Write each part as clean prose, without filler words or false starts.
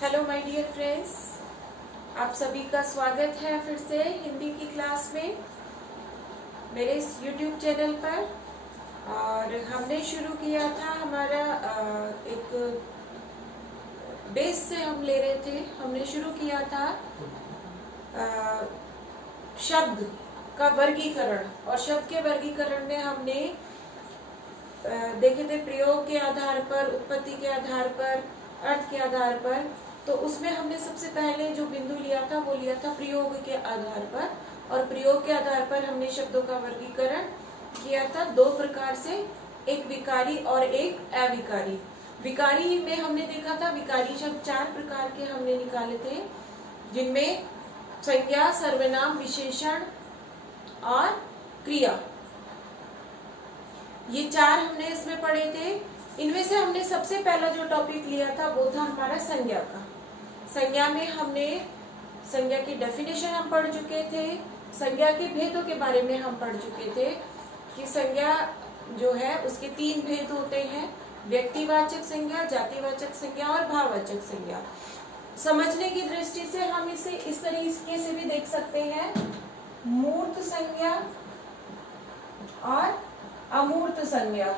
Hello my dear friends, आप सभी का स्वागत है फिर से हिंदी की क्लास में मेरे इस यूट्यूब चैनल पर। और हमने शुरू किया था हमारा एक बेस से हम ले रहे थे। हमने शुरू किया था शब्द का वर्गीकरण, और शब्द के वर्गीकरण में हमने देखे थे प्रयोग के आधार पर, उत्पत्ति के आधार पर, अर्थ के आधार पर। तो उसमें हमने सबसे पहले जो बिंदु लिया था वो लिया था प्रयोग के आधार पर, और प्रयोग के आधार पर हमने शब्दों का वर्गीकरण किया था दो प्रकार से, एक विकारी और एक अविकारी। विकारी में हमने देखा था विकारी शब्द चार प्रकार के हमने निकाले थे, जिनमें संज्ञा, सर्वनाम, विशेषण और क्रिया, ये चार हमने इसमें पढ़े थे। इनमें से हमने सबसे पहला जो टॉपिक लिया था वो था हमारा संज्ञा का। संज्ञा में हमने संज्ञा की डेफिनेशन हम पढ़ चुके थे, संज्ञा के भेदों के बारे में हम पढ़ चुके थे कि संज्ञा जो है उसके तीन भेद होते हैं, व्यक्तिवाचक संज्ञा, जातिवाचक संज्ञा और भाववाचक संज्ञा। समझने की दृष्टि से हम इसे इस तरीके से भी देख सकते हैं, मूर्त संज्ञा और अमूर्त संज्ञा।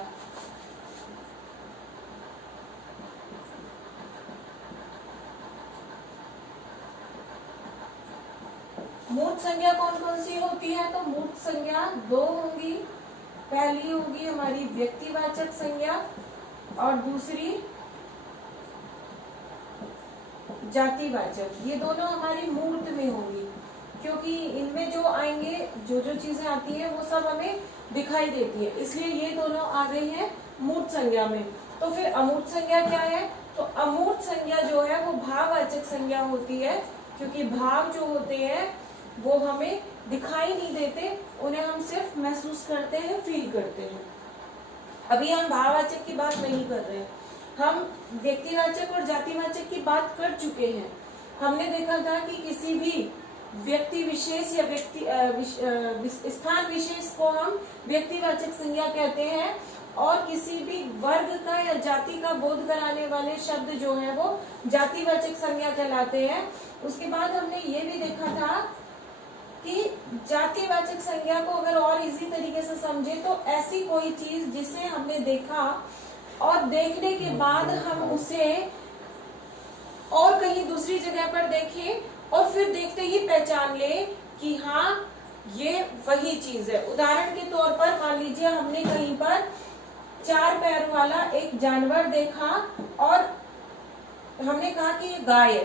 मूर्त संज्ञा कौन कौन सी होती है? तो मूर्त संज्ञा दो होंगी। पहली होगी हमारी व्यक्तिवाचक संज्ञा और दूसरी जातिवाचक। ये दोनों हमारी मूर्त में होंगी, क्योंकि इनमें जो आएंगे, जो जो चीजें आती हैं वो सब हमें दिखाई देती है, इसलिए ये दोनों आ गई हैं मूर्त संज्ञा में। तो फिर अमूर्त संज्ञा क्या है? तो अमूर्त संज्ञा जो है वो भाववाचक संज्ञा होती है, क्योंकि भाव जो होते हैं वो हमें दिखाई नहीं देते, उन्हें हम सिर्फ महसूस करते हैं, फील करते हैं। अभी हम भाववाचक की बात नहीं कर रहे हैं, हम व्यक्तिवाचक और जातिवाचक की बात कर चुके हैं। हमने देखा था कि किसी भी व्यक्ति विशेष या स्थान विशेष को हम व्यक्तिवाचक संज्ञा कहते हैं, और किसी भी वर्ग का या जाति का बोध कराने वाले शब्द जो है वो जातिवाचक संज्ञा कहलाते हैं। उसके बाद हमने ये भी देखा था कि जातिवाचक संज्ञा को अगर और इजी तरीके से समझे तो ऐसी कोई चीज जिसे हमने देखा और देखने के बाद हम उसे और कहीं दूसरी जगह पर देखें और फिर देखते ही पहचान ले कि हाँ ये वही चीज है। उदाहरण के तौर पर मान लीजिए हमने कहीं पर चार पैर वाला एक जानवर देखा और हमने कहा कि ये गाय है,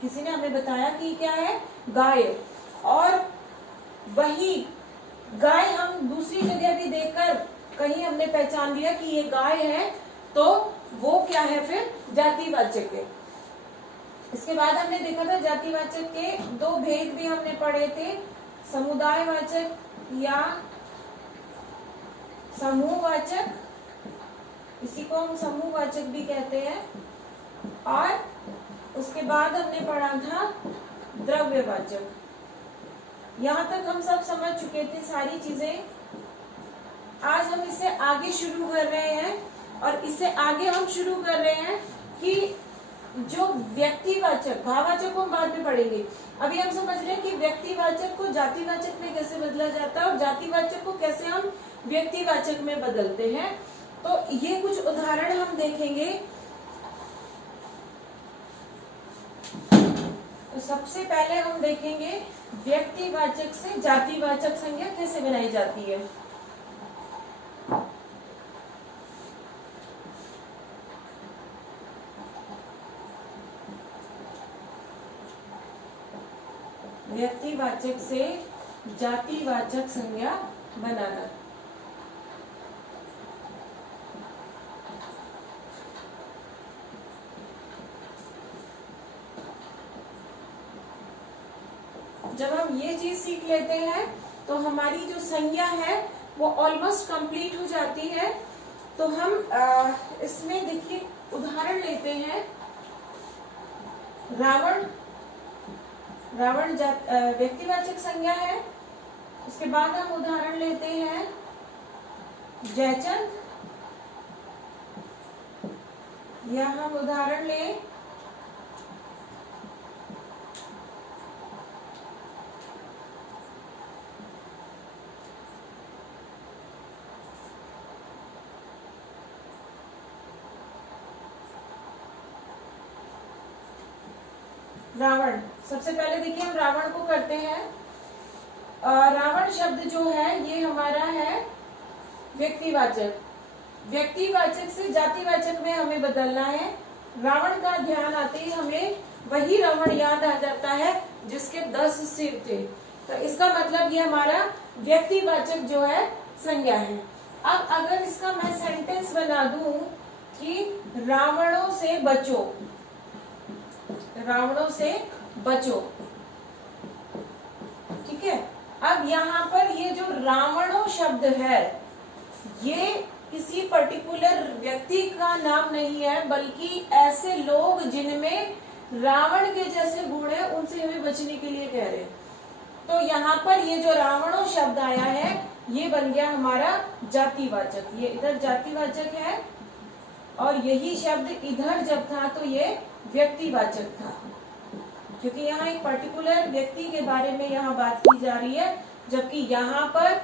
किसी ने हमें बताया कि क्या है, गाय है, और वही गाय हम दूसरी जगह भी देखकर कहीं हमने पहचान लिया कि ये गाय है, तो वो क्या है, फिर जातिवाचक है। इसके बाद हमने देखा था जातिवाचक के दो भेद भी हमने पढ़े थे, समुदायवाचक या समूहवाचक, इसी को हम समूहवाचक भी कहते हैं, और उसके बाद हमने पढ़ा था द्रव्यवाचक। यहाँ तक हम सब समझ चुके थे सारी चीजें। आज हम इसे आगे शुरू कर रहे हैं, और इससे आगे हम शुरू कर रहे हैं कि जो व्यक्तिवाचक, भाववाचक को हम बाद में पढ़ेंगे। अभी हम समझ रहे हैं कि व्यक्तिवाचक को जातिवाचक में कैसे बदला जाता है और जातिवाचक को कैसे हम व्यक्तिवाचक में बदलते हैं। तो ये कुछ उदाहरण हम देखेंगे। तो सबसे पहले हम देखेंगे व्यक्तिवाचक से जातिवाचक संज्ञा कैसे बनाई जाती है। व्यक्तिवाचक से जातिवाचक संज्ञा बनाना। जब हम ये चीज सीख लेते हैं तो हमारी जो संज्ञा है वो ऑलमोस्ट कंप्लीट हो जाती है। तो हम इसमें देखिए उदाहरण लेते हैं। रावण, रावण व्यक्तिवाचक संज्ञा है। उसके बाद हम उदाहरण लेते हैं जयचंद, या हम उदाहरण लें रावण। सबसे पहले देखिए हम रावण को करते हैं। रावण शब्द जो है ये हमारा है व्यक्तिवाचक। व्यक्तिवाचक से जातिवाचक में हमें बदलना है। रावण का ध्यान आते ही हमें वही रावण याद आ जाता है जिसके 10 सिर थे। तो इसका मतलब ये हमारा व्यक्तिवाचक जो है संज्ञा है। अब अगर इसका मैं सेंटेंस बना दूं कि रावणों से बचो, रावणों से बचो, ठीक है। अब यहाँ पर ये जो रावणों शब्द है ये किसी पर्टिकुलर व्यक्ति का नाम नहीं है, बल्कि ऐसे लोग जिनमें रावण के जैसे गुण है उनसे हमें बचने के लिए कह रहे हैं। तो यहाँ पर ये जो रावणों शब्द आया है ये बन गया हमारा जातिवाचक। ये इधर जातिवाचक है और यही शब्द इधर जब था तो ये व्यक्तिवाचक था, क्योंकि यहाँ एक पर्टिकुलर व्यक्ति के बारे में यहाँ बात की जा रही है, जबकि यहाँ पर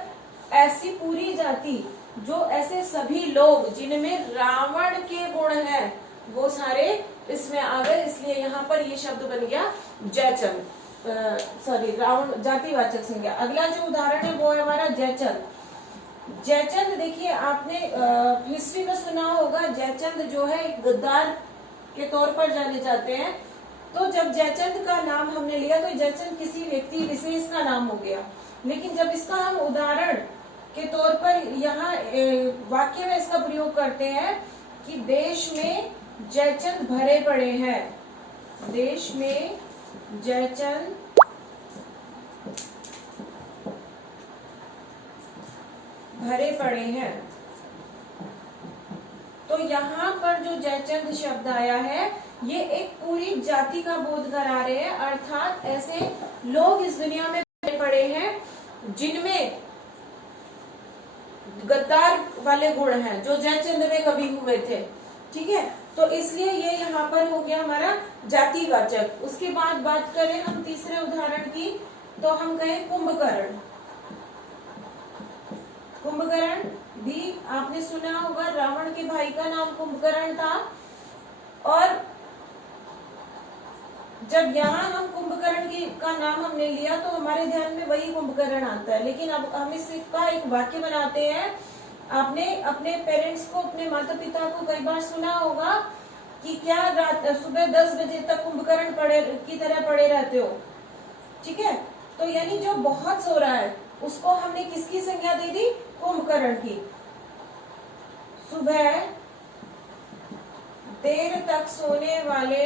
ऐसी पूरी जाति जो ऐसे सभी लोग जिनमें रावण के गुण हैं वो सारे इसमें आ गए, इसलिए यहाँ पर ये शब्द बन गया जयचंद, सॉरी रावण जातिवाचक संज्ञा। अगला जो उदाहरण है वो है हमारा जयचंद। जयचंद देखिए आपने हिस्ट्री में सुना होगा, जयचंद जो है एक गद्दार के तौर पर जाने जाते हैं। तो जब जयचंद का नाम हमने लिया तो जयचंद किसी व्यक्ति विशेष का नाम हो गया, लेकिन जब इसका हम उदाहरण के तौर पर यहाँ वाक्य में इसका प्रयोग करते हैं कि देश में जयचंद भरे पड़े हैं, देश में जयचंद भरे पड़े हैं, तो यहाँ पर जो जयचंद शब्द आया है ये एक पूरी जाति का बोध करा रहे हैं, अर्थात ऐसे लोग इस दुनिया में भरे पड़े हैं जिनमें गद्दार वाले गुण हैं जो जयचंद में कभी हुए थे, ठीक है। तो इसलिए ये यहाँ पर हो गया हमारा जातिवाचक। उसके बाद बात करें हम तीसरे उदाहरण की, तो हम कहें कुंभकर्ण। कुंभकर्ण भी आपने सुना होगा, रावण के भाई का नाम कुंभकर्ण था। और जब यहाँ हम कुंभकर्ण की का नाम हमने लिया तो हमारे ध्यान में वही कुंभकर्ण आता है, लेकिन अब हम इसका एक वाक्य बनाते हैं। आपने अपने पेरेंट्स को, अपने माता पिता को कई बार सुना होगा कि क्या रात सुबह 10 बजे तक कुंभकर्ण की तरह पड़े रहते हो, ठीक है। तो यानी जो बहुत सो रहा है उसको हमने किसकी संज्ञा दे दी, कुंभकर्ण की। सुबह देर तक सोने वाले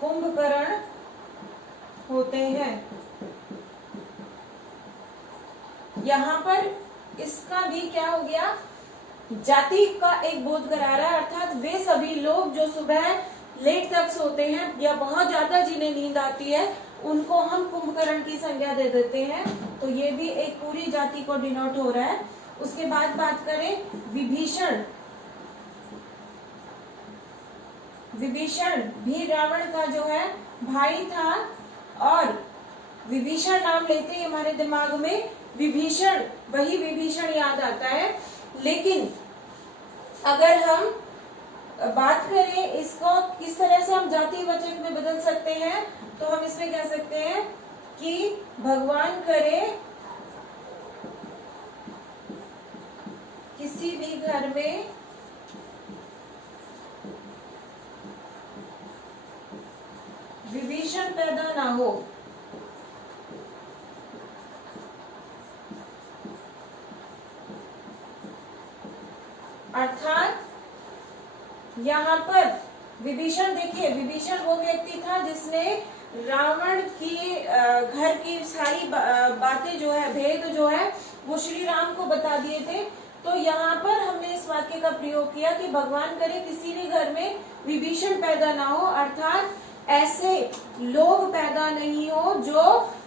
कुंभकर्ण होते हैं। यहाँ पर इसका भी क्या हो गया, जाति का एक बोध करा रहा है, अर्थात वे सभी लोग जो सुबह लेट तक सोते हैं या बहुत ज्यादा जिन्हें नींद आती है उनको हम कुंभकर्ण की संज्ञा दे देते हैं। तो ये भी एक पूरी जाति को डिनोट हो रहा है। उसके बाद बात करें विभीषण। विभीषण भी रावण का जो है भाई था, और विभीषण नाम लेते ही हमारे दिमाग में विभीषण, वही विभीषण याद आता है। लेकिन अगर हम बात करें इसको किस तरह से हम जातिवाचक में बदल सकते हैं, तो हम इसमें कह सकते हैं कि भगवान करे किसी भी घर में विभीषण पैदा ना हो। अर्थात यहाँ पर विभीषण, देखिए विभीषण वो व्यक्ति था जिसने रावण की घर की सारी बातें जो है, भेद जो है वो श्री राम को बता दिए थे। तो यहाँ पर हमने इस वाक्य का प्रयोग किया कि भगवान करे किसी भी घर में विभीषण पैदा ना हो, अर्थात ऐसे लोग पैदा नहीं हो जो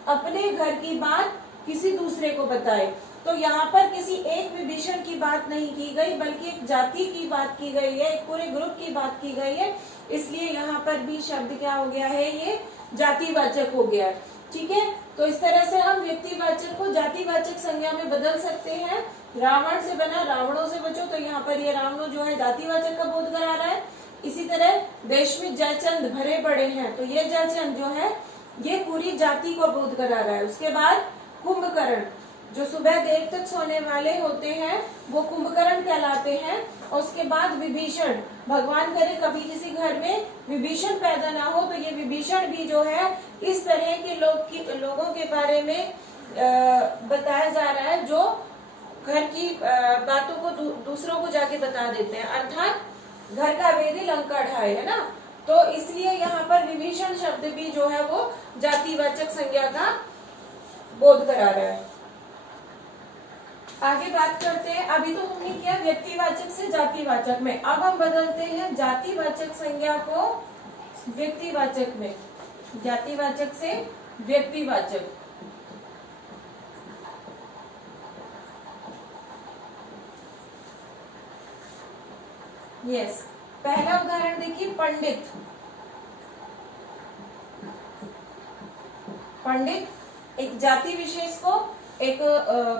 अपने घर की बात किसी दूसरे को बताए। तो यहाँ पर किसी एक विभीषण की बात नहीं की गई, बल्कि एक जाति की बात की गई है, एक पूरे ग्रुप की बात की गई है, इसलिए यहाँ पर भी शब्द क्या हो गया है, ये जातिवाचक हो गया। ठीक है, तो इस तरह से हम व्यक्तिवाचक को जातिवाचक संज्ञा में बदल सकते हैं। रावण से बना रावणों से बचो, तो यहाँ पर ये रावणों जो है जातिवाचक का बोध करा रहा है। इसी तरह देश में जयचंद भरे पड़े हैं, तो ये जयचंद जो है ये पूरी जाति को बोध करा रहा है। उसके बाद कुंभकर्ण, जो सुबह देर तक सोने वाले होते हैं वो कुंभकर्ण कहलाते हैं। और उसके बाद विभीषण, भगवान करे कभी किसी घर में विभीषण पैदा ना हो, तो ये विभीषण भी जो है इस तरह के लोगों के बारे में बताया जा रहा है जो घर की बातों को दूसरों को जाके बता देते हैं, अर्थात घर का वेदी लंका ढाए, है ना। तो इसलिए यहाँ पर विभीषण शब्द भी जो है वो जातिवाचक संज्ञा का बोध करा रहा है। आगे बात करते हैं, अभी तो हमने किया व्यक्तिवाचक से जातिवाचक में, अब हम बदलते हैं जातिवाचक संज्ञा को व्यक्तिवाचक में, जातिवाचक से व्यक्तिवाचक। यस, पहला उदाहरण देखिए, पंडित। पंडित एक जाति विशेष को, एक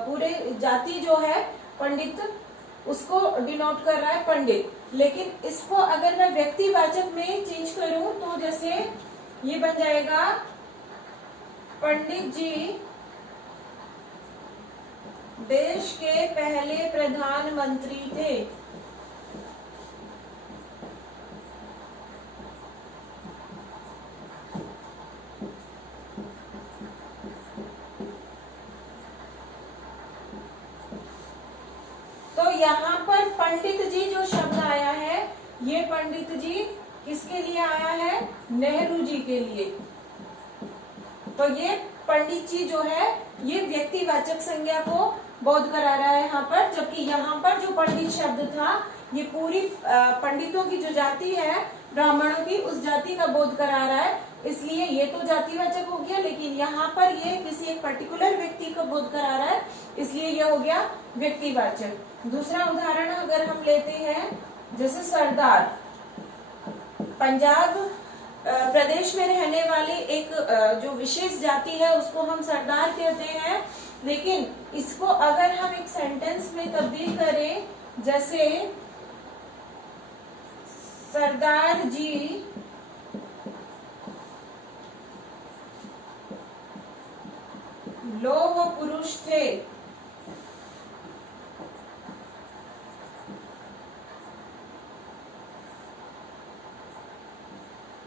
पूरे जाति जो है पंडित उसको डिनोट कर रहा है पंडित। लेकिन इसको अगर मैं व्यक्तिवाचक में चेंज करूं तो जैसे ये बन जाएगा, पंडित जी देश के पहले प्रधानमंत्री थे। तो यहाँ पर पंडित जी जो शब्द आया है, ये पंडित जी किसके लिए आया है, नेहरू जी के लिए। तो ये पंडित जी जो है ये व्यक्तिवाचक संज्ञा को बोध करा रहा है यहाँ पर, जबकि यहाँ पर जो पंडित शब्द था ये पूरी पंडितों की जो जाति है ब्राह्मणों की, उस जाति का बोध करा रहा है, इसलिए ये तो जातिवाचक हो गया। लेकिन यहाँ पर ये किसी एक पर्टिकुलर व्यक्ति को बोध करा रहा है, इसलिए ये हो गया व्यक्तिवाचक। दूसरा उदाहरण अगर हम लेते हैं, जैसे सरदार, पंजाब प्रदेश में रहने वाले एक जो विशेष जाति है उसको हम सरदार कहते हैं। लेकिन इसको अगर हम एक सेंटेंस में तब्दील करें, जैसे सरदार जी लौह पुरुष थे,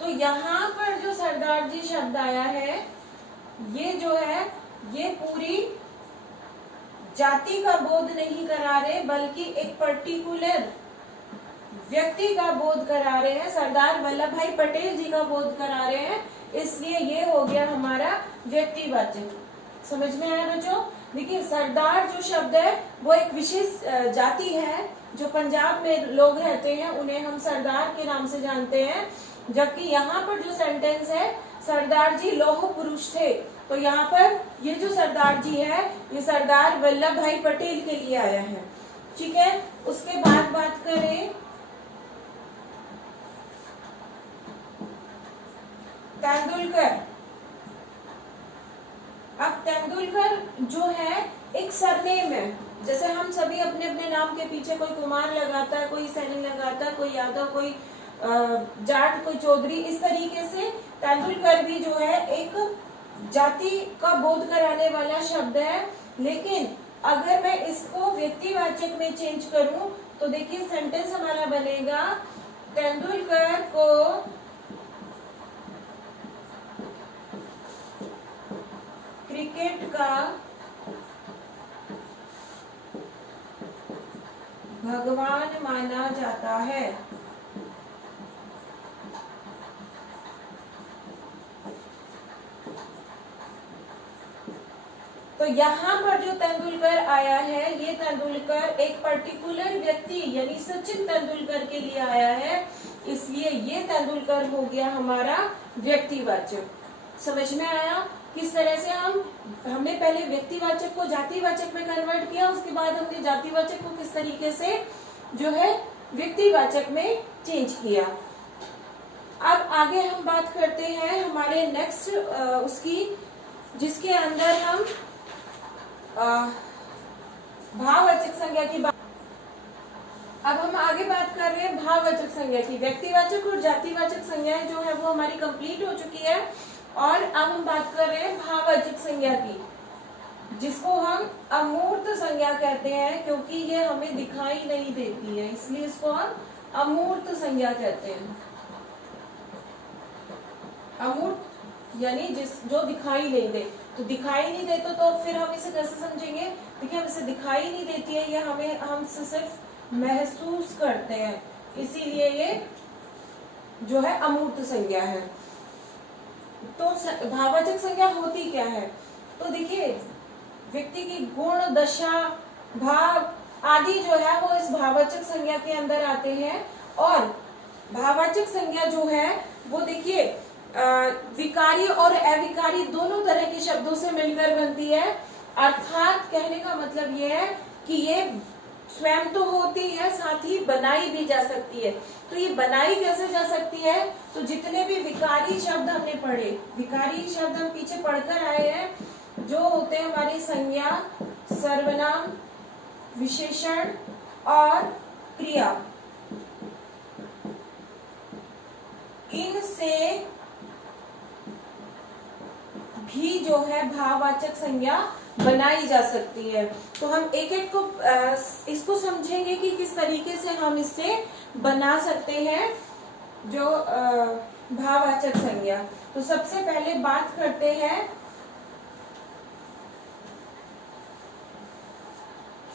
तो यहाँ पर जो सरदार जी शब्द आया है ये जो है ये पूरी जाति का बोध नहीं करा रहे, बल्कि एक पर्टिकुलर व्यक्ति का बोध करा रहे हैं, सरदार वल्लभ भाई पटेल जी का बोध करा रहे हैं, इसलिए ये हो गया हमारा व्यक्तिवाचक। समझ में आया बच्चों? देखिए, सरदार जो शब्द है वो एक विशेष जाति है, जो पंजाब में लोग रहते हैं उन्हें हम सरदार के नाम से जानते हैं। जबकि यहाँ पर जो सेंटेंस है, सरदार जी लौह पुरुष थे, तो यहाँ पर ये जो सरदार जी है ये सरदार वल्लभ भाई पटेल के लिए आया है। ठीक है, उसके बाद बात करें तेंदुलकर। अब तेंदुलकर जो है एक सरनेम है, जैसे हम सभी अपने अपने नाम के पीछे कोई कुमार लगाता है, कोई सैनी लगाता है, कोई यादव, कोई जाट, कोई चौधरी, इस तरीके से तेंदुलकर भी जो है एक जाति का बोध कराने वाला शब्द है। लेकिन अगर मैं इसको व्यक्तिवाचक में चेंज करूं तो देखिए सेंटेंस हमारा बनेगा, तेंदुलकर को क्रिकेट का भगवान माना जाता है। तो यहाँ पर जो तेंदुलकर आया है ये तेंदुलकर एक पर्टिकुलर व्यक्ति यानी सचिन तेंदुलकर के लिए आया है, इसलिए ये तेंदुलकर हो गया हमारा व्यक्तिवाचक। समझ में आया? किस तरह से हमने पहले व्यक्तिवाचक को जातिवाचक में कन्वर्ट किया, उसके बाद हमने जातिवाचक को किस तरीके से जो है व्यक्तिवाचक में चेंज किया। अब आगे हम बात करते हैं हमारे नेक्स्ट उसकी, जिसके अंदर हम भाववाचक संज्ञा की बात। अब हम आगे बात कर रहे हैं भाववाचक संज्ञा की। व्यक्तिवाचक और जातिवाचक संज्ञाएं जो है वो हमारी कंप्लीट हो चुकी है, और अब हम बात कर रहे हैं भाववाचक संज्ञा की, जिसको हम अमूर्त संज्ञा कहते हैं, क्योंकि ये हमें दिखाई नहीं देती है, इसलिए इसको हम अमूर्त संज्ञा कहते हैं। अमूर्त यानी जो दिखाई नहीं दे, तो दिखाई नहीं देते तो फिर हम इसे कैसे समझेंगे? देखिए, हम इसे दिखाई नहीं देती है, ये हम सिर्फ महसूस करते हैं, इसीलिए ये जो है अमूर्त संज्ञा है। तो भाववाचक संज्ञा होती क्या है? तो देखिए, व्यक्ति की गुण, दशा, भाव आदि जो है वो इस भाववाचक संज्ञा के अंदर आते हैं। और भाववाचक संज्ञा जो है वो देखिए विकारी और अविकारी दोनों तरह के शब्दों से मिलकर बनती है। अर्थात कहने का मतलब ये है कि ये स्वयं तो होती है, साथ ही बनाई भी जा सकती है। तो ये बनाई कैसे जा सकती है? तो जितने भी विकारी शब्द हमने पढ़े, विकारी शब्द हम पीछे पढ़कर आए हैं, जो होते हैं हमारी संज्ञा, सर्वनाम, विशेषण और क्रिया, इनसे भी जो है भाववाचक संज्ञा बनाई जा सकती है। तो हम एक एक को इसको समझेंगे कि किस तरीके से हम इससे बना सकते हैं जो भाववाचक संज्ञा। तो सबसे पहले बात करते हैं,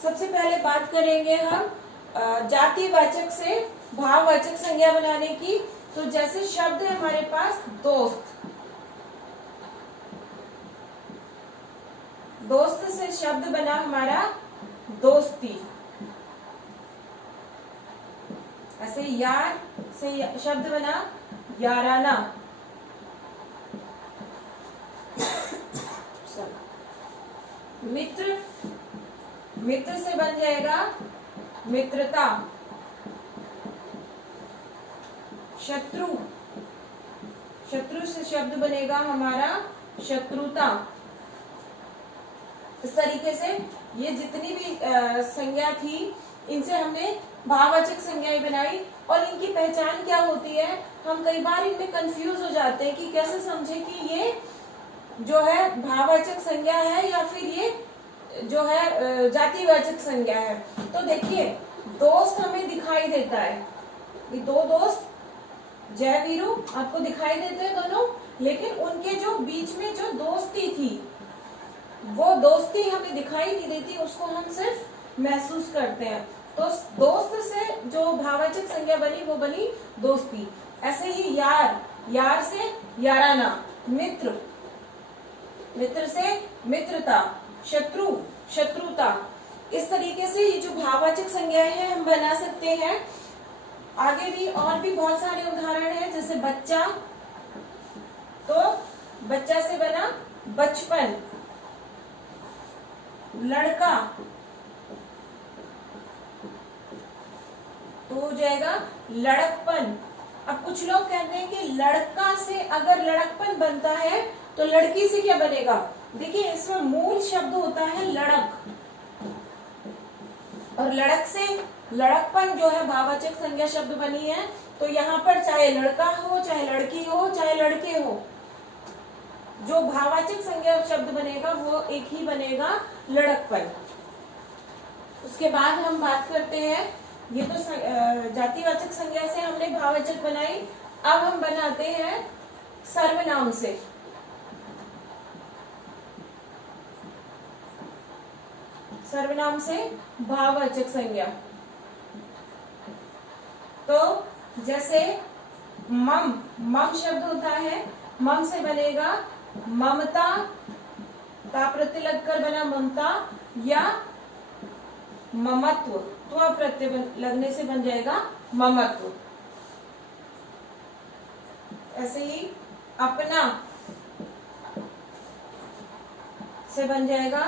सबसे पहले बात करेंगे हम जातिवाचक से भाववाचक संज्ञा बनाने की। तो जैसे शब्द है हमारे पास दोस्त, दोस्त से शब्द बना हमारा दोस्ती। ऐसे यार से शब्द बना याराना। मित्र, मित्र से बन जाएगा मित्रता। शत्रु, शत्रु से शब्द बनेगा हमारा शत्रुता। इस तरीके से ये जितनी भी संज्ञा थी, इनसे हमने भाववाचक संज्ञाएं बनाई। और इनकी पहचान क्या होती है? हम कई बार इनमें कंफ्यूज हो जाते हैं कि कैसे समझे कि ये जो है भाववाचक संज्ञा है या फिर ये जो है जातिवाचक संज्ञा है। तो देखिए, दोस्त हमें दिखाई देता है, ये दो दोस्त जय वीरू आपको दिखाई देते हैं दोनों, लेकिन उनके जो बीच में जो दोस्ती थी, वो दोस्ती हमें दिखाई नहीं देती, उसको हम सिर्फ महसूस करते हैं। तो दोस्त से जो भाववाचक संज्ञा बनी वो बनी दोस्ती। ऐसे ही यार, यार से याराना। मित्र, मित्र से मित्रता। शत्रु, शत्रुता। इस तरीके से ये जो भाववाचक संज्ञाएं हैं हम बना सकते हैं। आगे भी और भी बहुत सारे उदाहरण हैं, जैसे बच्चा, तो बच्चा से बना बचपन। लड़का तो हो जाएगा लड़कपन। अब कुछ लोग कहते हैं कि लड़का से अगर लड़कपन बनता है तो लड़की से क्या बनेगा? देखिए, इसमें मूल शब्द होता है लड़क, और लड़क से लड़कपन जो है भाववाचक संज्ञा शब्द बनी है। तो यहाँ पर चाहे लड़का हो, चाहे लड़की हो, चाहे लड़के हो, जो भाववाचक संज्ञा शब्द बनेगा वो एक ही बनेगा, लड़कपन। उसके बाद हम बात करते हैं, ये तो जातिवाचक संज्ञा से हमने भाववाचक बनाई। अब हम बनाते हैं सर्वनाम से। सर्वनाम से भाववाचक संज्ञा। तो जैसे मम, मम शब्द होता है, मम से बनेगा ममता, ता प्रत्यय लगकर बना ममता, या ममत्व, त्व प्रत्यय लगने से बन जाएगा ममत्व। ऐसे ही अपना, से बन जाएगा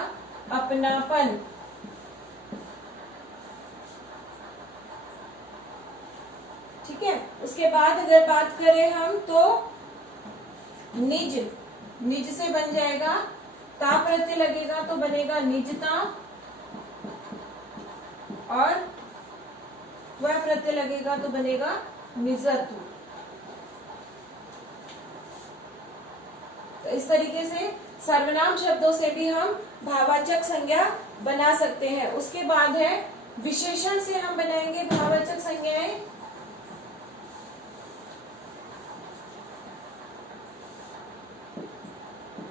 अपनापन। ठीक है, उसके बाद अगर बात करें हम तो निज, निज से बन जाएगा ता प्रत्यय लगेगा तो बनेगा निजता, और वह प्रत्यय लगेगा तो बनेगा निजत्व। तो इस तरीके से सर्वनाम शब्दों से भी हम भाववाचक संज्ञा बना सकते हैं। उसके बाद है विशेषण से हम बनाएंगे भाववाचक संज्ञाएं।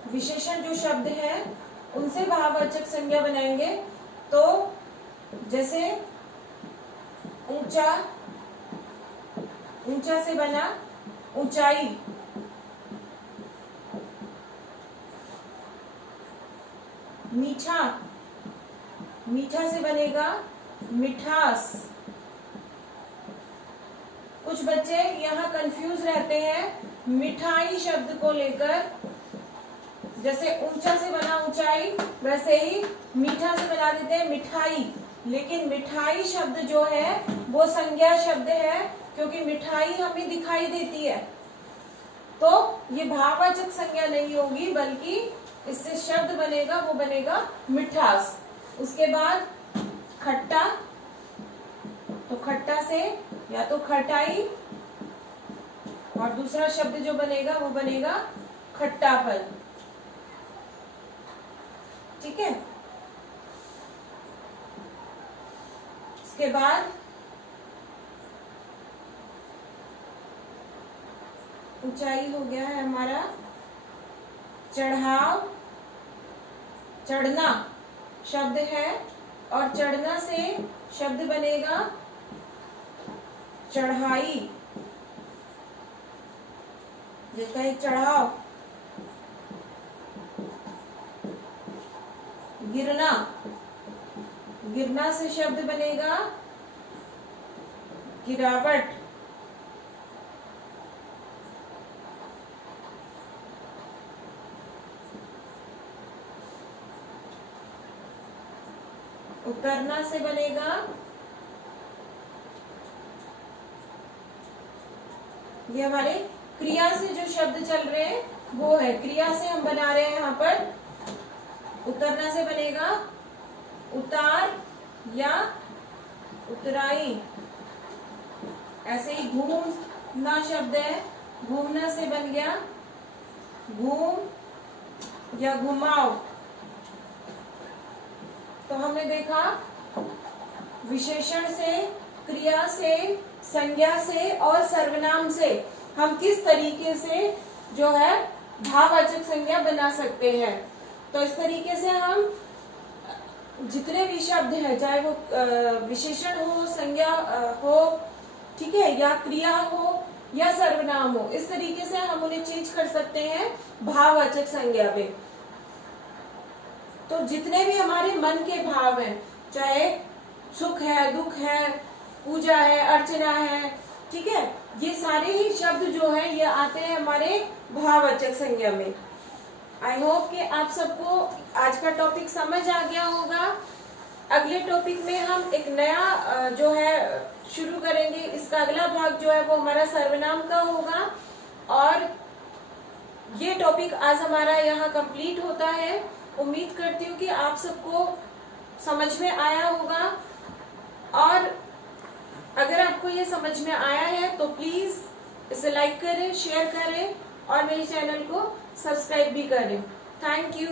विशेषण जो शब्द है उनसे भाववाचक संज्ञा बनाएंगे। तो जैसे ऊंचा, ऊंचा से बना ऊंचाई, मीठा, मीठा से बनेगा मिठास। कुछ बच्चे यहाँ कंफ्यूज रहते हैं मिठाई शब्द को लेकर, जैसे ऊंचा से बना ऊंचाई वैसे ही मीठा से बना देते हैं मिठाई, लेकिन मिठाई शब्द जो है वो संज्ञा शब्द है, क्योंकि मिठाई हमें दिखाई देती है, तो ये भाववाचक संज्ञा नहीं होगी, बल्कि इससे शब्द बनेगा वो बनेगा मिठास। उसके बाद खट्टा, तो खट्टा से या तो खटाई, और दूसरा शब्द जो बनेगा वो बनेगा खट्टापन। ठीक है, इसके बाद ऊंचाई हो गया है हमारा, चढ़ाव, चढ़ना शब्द है, और चढ़ना से शब्द बनेगा चढ़ाई, जिसका एक चढ़ाव। गिरना, गिरना से शब्द बनेगा गिरावट। उतरना से बनेगा, ये हमारे क्रिया से जो शब्द चल रहे हैं वो है, क्रिया से हम बना रहे हैं यहाँ पर। उतरना से बनेगा उतार या उतराई। ऐसे ही घूमना शब्द है, घूमना से बन गया घूम या घुमाओ। तो हमने देखा विशेषण से, क्रिया से, संज्ञा से और सर्वनाम से हम किस तरीके से जो है भाववाचक संज्ञा बना सकते हैं। तो इस तरीके से हम जितने भी शब्द हैं, चाहे वो विशेषण हो, संज्ञा हो, ठीक है, या क्रिया हो या सर्वनाम हो, इस तरीके से हम उन्हें चेंज कर सकते हैं भाववाचक संज्ञा में। तो जितने भी हमारे मन के भाव हैं, चाहे सुख है, दुख है, पूजा है, अर्चना है, ठीक है, ये सारे ही शब्द जो है ये आते हैं हमारे भाववाचक संज्ञा में। आई होप कि आप सबको आज का टॉपिक समझ आ गया होगा। अगले टॉपिक में हम एक नया जो है शुरू करेंगे। इसका अगला भाग जो है वो हमारा सर्वनाम का होगा, और ये टॉपिक आज हमारा यहाँ कंप्लीट होता है। उम्मीद करती हूँ कि आप सबको समझ में आया होगा, और अगर आपको ये समझ में आया है तो प्लीज इसे लाइक करें, शेयर करें और मेरे चैनल को सब्सक्राइब भी करें। Thank you.